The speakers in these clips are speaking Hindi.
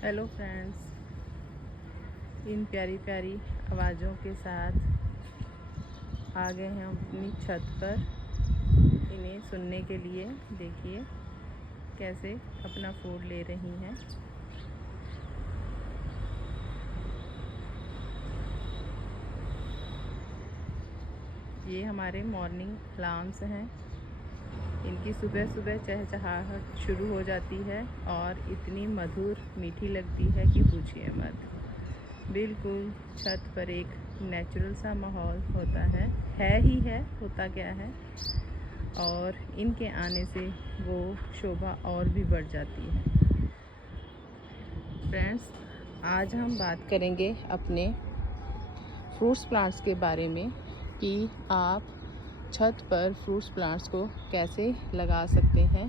हेलो फ्रेंड्स, इन प्यारी प्यारी आवाज़ों के साथ आ गए हैं हम अपनी छत पर इन्हें सुनने के लिए। देखिए कैसे अपना फूड ले रही हैं। ये हमारे मॉर्निंग अलार्म्स हैं। इनकी सुबह सुबह चहचहाहट शुरू हो जाती है और इतनी मधुर मीठी लगती है कि पूछिए मत। बिल्कुल छत पर एक नेचुरल सा माहौल होता है ही है, होता क्या है। और इनके आने से वो शोभा और भी बढ़ जाती है। फ्रेंड्स, आज हम बात करेंगे अपने फ्रूट्स प्लांट्स के बारे में कि आप छत पर फ्रूट्स प्लांट्स को कैसे लगा सकते हैं।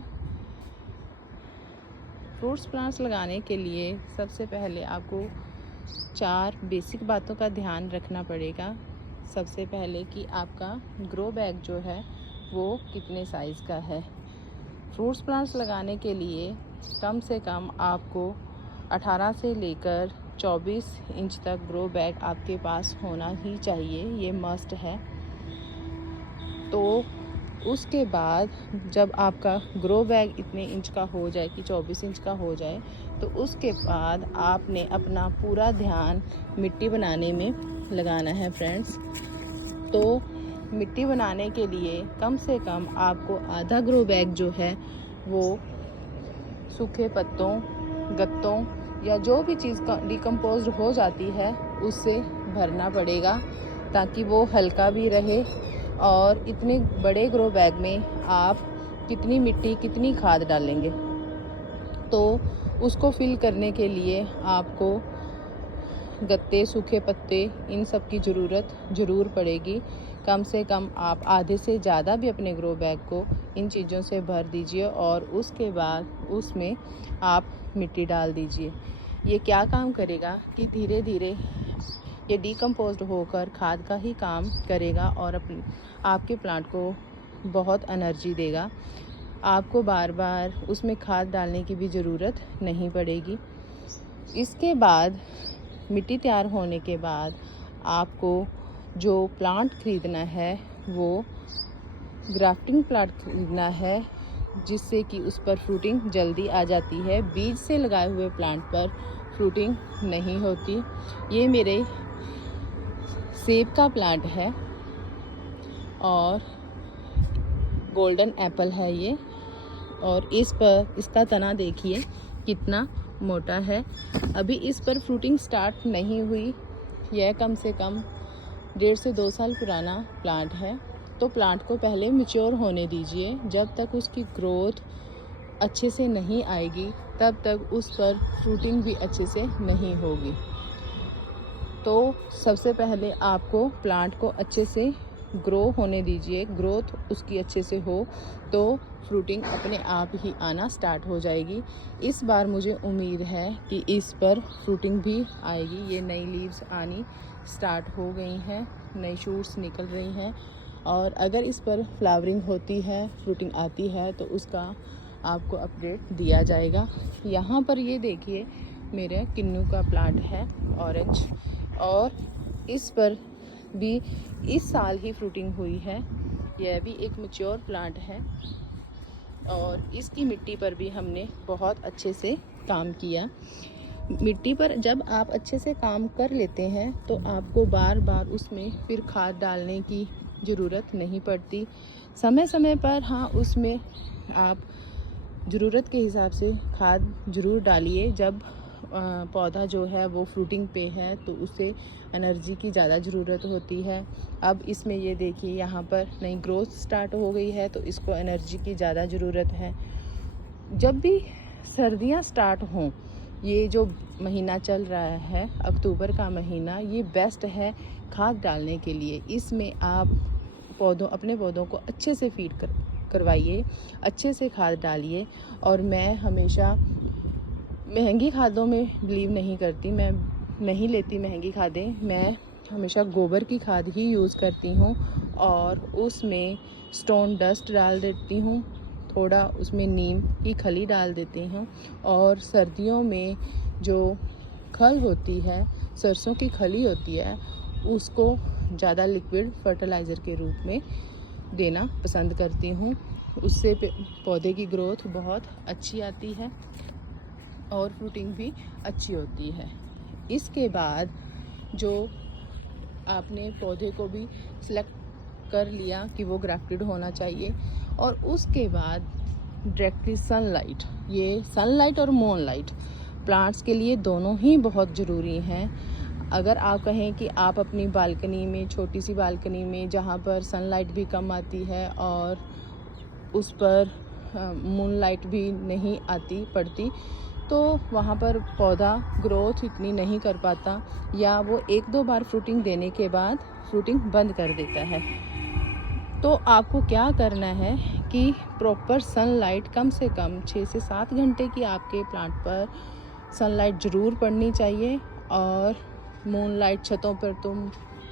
फ्रूट्स प्लांट्स लगाने के लिए सबसे पहले आपको 4 बेसिक बातों का ध्यान रखना पड़ेगा। सबसे पहले कि आपका ग्रो बैग जो है वो कितने साइज़ का है। फ्रूट्स प्लांट्स लगाने के लिए कम से कम आपको 18 से लेकर 24 इंच तक ग्रो बैग आपके पास होना ही चाहिए, ये मस्ट है। तो उसके बाद जब आपका ग्रो बैग इतने इंच का हो जाए कि 24 इंच का हो जाए, तो उसके बाद आपने अपना पूरा ध्यान मिट्टी बनाने में लगाना है फ्रेंड्स। तो मिट्टी बनाने के लिए कम से कम आपको आधा ग्रो बैग जो है वो सूखे पत्तों, गत्तों या जो भी चीज़ डिकम्पोज्ड हो जाती है उससे भरना पड़ेगा, ताकि वो हल्का भी रहे। और इतने बड़े ग्रो बैग में आप कितनी मिट्टी, कितनी खाद डालेंगे, तो उसको फिल करने के लिए आपको गत्ते, सूखे पत्ते, इन सब की ज़रूरत ज़रूर पड़ेगी। कम से कम आप आधे से ज़्यादा भी अपने ग्रो बैग को इन चीज़ों से भर दीजिए और उसके बाद उसमें आप मिट्टी डाल दीजिए। ये क्या काम करेगा कि धीरे धीरे ये डिकम्पोज्ड होकर खाद का ही काम करेगा और आपके प्लांट को बहुत एनर्जी देगा। आपको बार बार उसमें खाद डालने की भी ज़रूरत नहीं पड़ेगी। इसके बाद मिट्टी तैयार होने के बाद आपको जो प्लांट ख़रीदना है वो ग्राफ्टिंग प्लांट ख़रीदना है, जिससे कि उस पर फ्रूटिंग जल्दी आ जाती है। बीज से लगाए हुए प्लांट पर फ्रूटिंग नहीं होती। ये मेरे सेब का प्लांट है और गोल्डन एप्पल है ये, और इस पर इसका तना देखिए कितना मोटा है। अभी इस पर फ्रूटिंग स्टार्ट नहीं हुई। यह कम से कम 1.5 से 2 साल पुराना प्लांट है। तो प्लांट को पहले मैच्योर होने दीजिए। जब तक उसकी ग्रोथ अच्छे से नहीं आएगी तब तक उस पर फ्रूटिंग भी अच्छे से नहीं होगी। तो सबसे पहले आपको प्लांट को अच्छे से ग्रो होने दीजिए। ग्रोथ उसकी अच्छे से हो तो फ्रूटिंग अपने आप ही आना स्टार्ट हो जाएगी। इस बार मुझे उम्मीद है कि इस पर फ्रूटिंग भी आएगी। ये नई लीव्स आनी स्टार्ट हो गई हैं, नई शूट्स निकल रही हैं, और अगर इस पर फ्लावरिंग होती है, फ्रूटिंग आती है, तो उसका आपको अपडेट दिया जाएगा। यहाँ पर ये देखिए मेरे किन्नू का प्लांट है ऑरेंज, और इस पर भी इस साल ही फ्रूटिंग हुई है। यह भी एक मैच्योर प्लांट है और इसकी मिट्टी पर भी हमने बहुत अच्छे से काम किया। मिट्टी पर जब आप अच्छे से काम कर लेते हैं तो आपको बार बार उसमें फिर खाद डालने की ज़रूरत नहीं पड़ती। समय समय पर हाँ, उसमें आप ज़रूरत के हिसाब से खाद ज़रूर डालिए। जब पौधा जो है वो फ्रूटिंग पे है तो उसे एनर्जी की ज़्यादा ज़रूरत होती है। अब इसमें ये देखिए यहाँ पर नई ग्रोथ स्टार्ट हो गई है, तो इसको एनर्जी की ज़्यादा ज़रूरत है। जब भी सर्दियाँ स्टार्ट हों, ये जो महीना चल रहा है अक्टूबर का महीना, ये बेस्ट है खाद डालने के लिए। इसमें आप अपने पौधों को अच्छे से फीड करवाइए, अच्छे से खाद डालिए। और मैं हमेशा महंगी खादों में बिलीव नहीं करती, मैं नहीं लेती महंगी खादें। मैं हमेशा गोबर की खाद ही यूज़ करती हूँ और उसमें स्टोन डस्ट डाल देती हूँ। थोड़ा उसमें नीम की खली डाल देती हूँ। और सर्दियों में जो खल होती है, सरसों की खली होती है, उसको ज़्यादा लिक्विड फर्टिलाइज़र के रूप में देना पसंद करती हूँ। उससे पौधे की ग्रोथ बहुत अच्छी आती है और फ्रूटिंग भी अच्छी होती है। इसके बाद जो आपने पौधे को भी सिलेक्ट कर लिया कि वो ग्राफ्टेड होना चाहिए, और उसके बाद डायरेक्टली सनलाइट, ये सनलाइट और मूनलाइट प्लांट्स के लिए दोनों ही बहुत ज़रूरी हैं। अगर आप कहें कि आप अपनी बालकनी में, छोटी सी बालकनी में जहाँ पर सनलाइट भी कम आती है और उस पर मूनलाइट भी नहीं आती पड़ती, तो वहाँ पर पौधा ग्रोथ इतनी नहीं कर पाता, या वो 1-2 बार फ्रूटिंग देने के बाद फ्रूटिंग बंद कर देता है। तो आपको क्या करना है कि प्रॉपर सनलाइट कम से कम 6 से 7 घंटे की आपके प्लांट पर सनलाइट ज़रूर पड़नी चाहिए। और मूनलाइट, छतों पर तो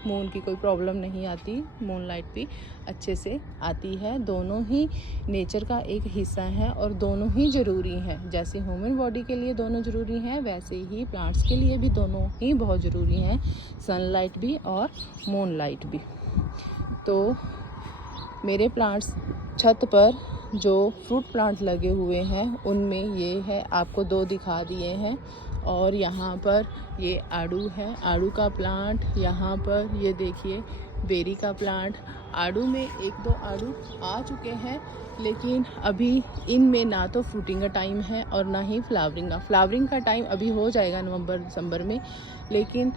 मून की कोई प्रॉब्लम नहीं आती, मूनलाइट भी अच्छे से आती है। दोनों ही नेचर का एक हिस्सा है और दोनों ही ज़रूरी हैं। जैसे ह्यूमन बॉडी के लिए दोनों ज़रूरी हैं, वैसे ही प्लांट्स के लिए भी दोनों ही बहुत ज़रूरी हैं, सनलाइट भी और मूनलाइट भी। तो मेरे प्लांट्स छत पर जो फ्रूट प्लांट लगे हुए हैं उनमें ये है, आपको 2 दिखा दिए हैं। और यहाँ पर ये आड़ू है, आड़ू का प्लांट। यहाँ पर ये देखिए बेरी का प्लांट। आड़ू में 1-2 आड़ू आ चुके हैं, लेकिन अभी इनमें ना तो फ्रूटिंग का टाइम है और ना ही फ्लावरिंग का टाइम अभी हो जाएगा नवंबर-दिसंबर में। लेकिन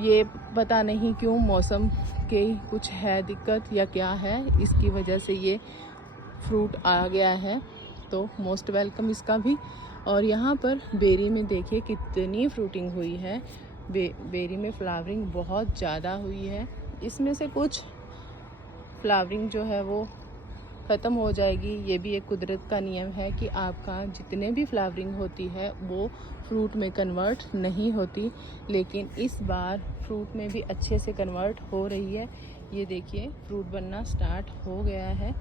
ये पता नहीं क्यों मौसम के कुछ है दिक्कत या क्या है, इसकी वजह से ये फ्रूट आ गया है। तो मोस्ट वेलकम इसका भी। और यहाँ पर बेरी में देखिए कितनी फ्रूटिंग हुई है। बेरी में फ्लावरिंग बहुत ज़्यादा हुई है। इसमें से कुछ फ्लावरिंग जो है वो ख़त्म हो जाएगी। ये भी एक कुदरत का नियम है कि आपका जितने भी फ्लावरिंग होती है वो फ्रूट में कन्वर्ट नहीं होती, लेकिन इस बार फ्रूट में भी अच्छे से कन्वर्ट हो रही है। ये देखिए फ्रूट बनना स्टार्ट हो गया है,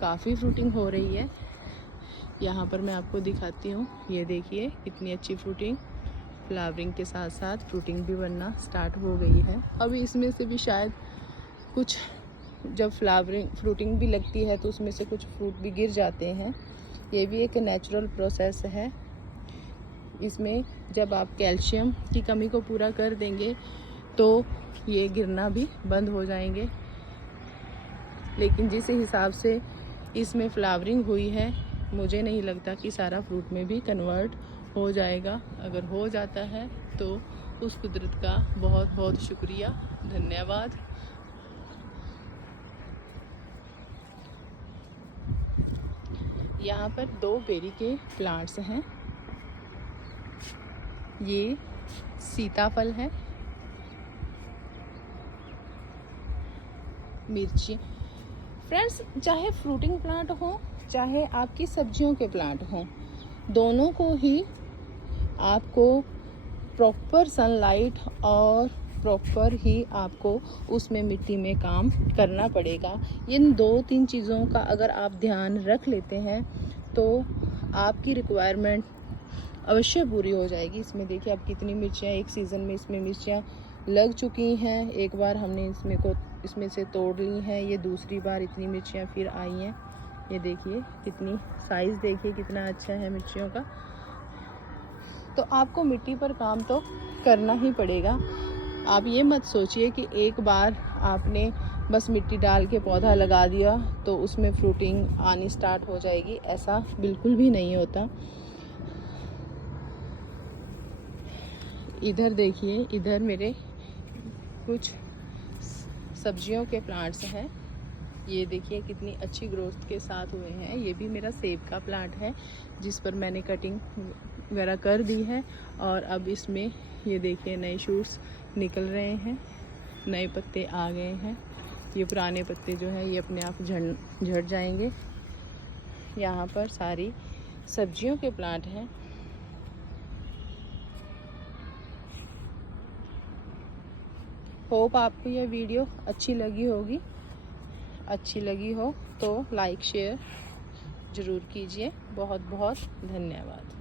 काफ़ी फ्रूटिंग हो रही है। यहाँ पर मैं आपको दिखाती हूँ, ये देखिए कितनी अच्छी फ्रूटिंग, फ्लावरिंग के साथ साथ फ्रूटिंग भी बनना स्टार्ट हो गई है। अभी इसमें से भी शायद कुछ, जब फ्रूटिंग भी लगती है तो उसमें से कुछ फ्रूट भी गिर जाते हैं। ये भी एक नेचुरल प्रोसेस है। इसमें जब आप कैल्शियम की कमी को पूरा कर देंगे तो ये गिरना भी बंद हो जाएंगे। लेकिन जिस हिसाब से इसमें फ्लावरिंग हुई है, मुझे नहीं लगता कि सारा फ्रूट में भी कन्वर्ट हो जाएगा। अगर हो जाता है तो उस कुदरत का बहुत बहुत शुक्रिया, धन्यवाद। यहाँ पर 2 बेरी के प्लांट्स हैं। ये सीताफल है, मिर्ची। फ्रेंड्स, चाहे फ्रूटिंग प्लांट हो चाहे आपकी सब्जियों के प्लांट हों, दोनों को ही आपको प्रॉपर सनलाइट और प्रॉपर ही आपको उसमें मिट्टी में काम करना पड़ेगा। इन 2-3 चीज़ों का अगर आप ध्यान रख लेते हैं तो आपकी रिक्वायरमेंट अवश्य पूरी हो जाएगी। इसमें देखिए आप कितनी मिर्चियाँ एक सीज़न में इसमें मिर्चियाँ लग चुकी हैं। एक बार हमने इसमें से तोड़ ली हैं, ये दूसरी बार इतनी मिर्चियाँ फिर आई हैं। ये देखिए कितनी साइज़, देखिए कितना अच्छा है मिर्चियों का। तो आपको मिट्टी पर काम तो करना ही पड़ेगा। आप ये मत सोचिए कि एक बार आपने बस मिट्टी डाल के पौधा लगा दिया तो उसमें फ्रूटिंग आनी स्टार्ट हो जाएगी, ऐसा बिल्कुल भी नहीं होता। इधर देखिए, इधर मेरे कुछ सब्जियों के प्लांट्स हैं। ये देखिए कितनी अच्छी ग्रोथ के साथ हुए हैं। ये भी मेरा सेब का प्लांट है जिस पर मैंने कटिंग वगैरह कर दी है, और अब इसमें ये देखिए नए शूट्स निकल रहे हैं, नए पत्ते आ गए हैं। ये पुराने पत्ते जो हैं ये अपने आप झड़ जाएंगे। यहाँ पर सारी सब्जियों के प्लांट हैं। होप आपको यह वीडियो अच्छी लगी होगी। अच्छी लगी हो तो लाइक शेयर ज़रूर कीजिए। बहुत बहुत धन्यवाद।